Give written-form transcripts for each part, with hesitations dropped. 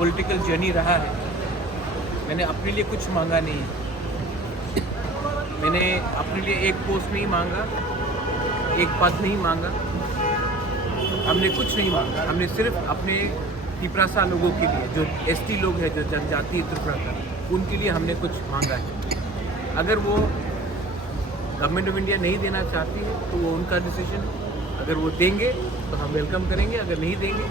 Political journey रहा है, मैंने अपने लिए कुछ मांगा नहीं है। मैंने अपने लिए एक पोस्ट नहीं मांगा, एक पद नहीं मांगा, हमने कुछ नहीं मांगा। हमने सिर्फ अपने त्रिपुरा लोगों के लिए, जो एसटी लोग हैं, जो जनजातीय त्रिपुरा का, उनके लिए हमने कुछ मांगा है। अगर वो गवर्नमेंट ऑफ इंडिया नहीं देना चाहती है तो वो उनका डिसीजन है। अगर वो देंगे तो हम वेलकम करेंगे, अगर नहीं देंगे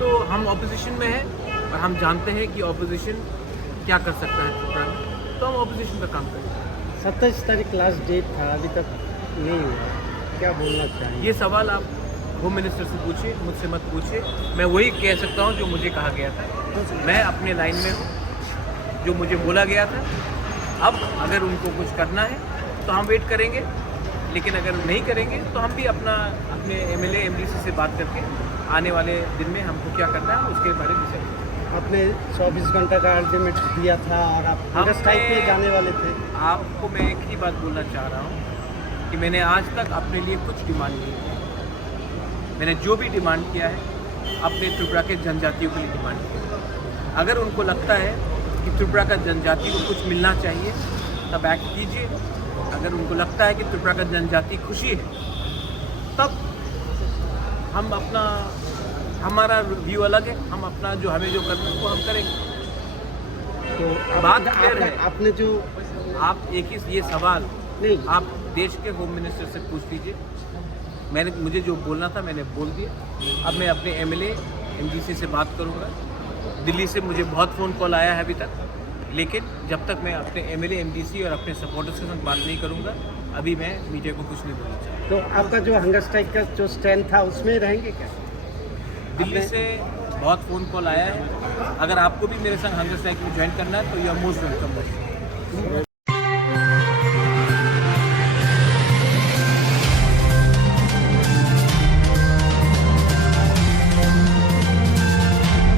तो हम ऑपोजिशन में हैं और हम जानते हैं कि ऑपोजिशन क्या कर सकता है त्रिपुरा में, तो हम ऑपोजिशन का काम करेंगे। 27 तारीख लास्ट डेट था, अभी तक नहीं हुआ, क्या बोलना चाहिए? ये सवाल आप होम मिनिस्टर से पूछिए, मुझसे मत पूछिए। मैं वही कह सकता हूँ जो मुझे कहा गया था। मैं अपने लाइन में हूँ, जो मुझे बोला गया था। अब अगर उनको कुछ करना है तो हम वेट करेंगे, लेकिन अगर नहीं करेंगे तो हम भी अपने एमएलए एमडीसी से बात करके आने वाले दिन में हमको क्या करना है उसके बारे में डिसाइड करेंगे। आपने 24 घंटा का अल्टीमेट दिया था और आप हंगर स्ट्राइक पे जाने वाले थे। आपको मैं एक ही बात बोलना चाह रहा हूँ कि मैंने आज तक अपने लिए कुछ डिमांड नहीं की। मैंने जो भी डिमांड किया है अपने त्रिपुरा के जनजातियों के लिए डिमांड किया। अगर उनको लगता है कि त्रिपुरा का जनजाति को कुछ मिलना चाहिए तब एक्ट कीजिए। अगर उनको लगता है कि त्रिपुरा का जनजाति खुशी है तब हमारा व्यू अलग है। हम अपना जो हमें जो करना है वो हम करेंगे। तो बात क्लियर है। आपने जो आप एक ही ये सवाल नहीं, आप देश के होम मिनिस्टर से पूछ लीजिए। मुझे जो बोलना था मैंने बोल दिया। अब मैं अपने एमएलए एमडीसी से बात करूंगा। दिल्ली से मुझे बहुत फ़ोन कॉल आया है अभी तक, लेकिन जब तक मैं अपने एमएलए एमडीसी और अपने सपोर्टर्स के साथ बात नहीं करूंगा, अभी मैं मीडिया को कुछ नहीं बोलना चाहता। तो आपका जो हंगर स्ट्राइक का जो स्टैंड था उसमें रहेंगे क्या? दिल्ली से बहुत फ़ोन कॉल आया है। अगर आपको भी मेरे संग हंगर स्ट्राइक में ज्वाइन करना है तो यू आर मोस्ट वेलकम।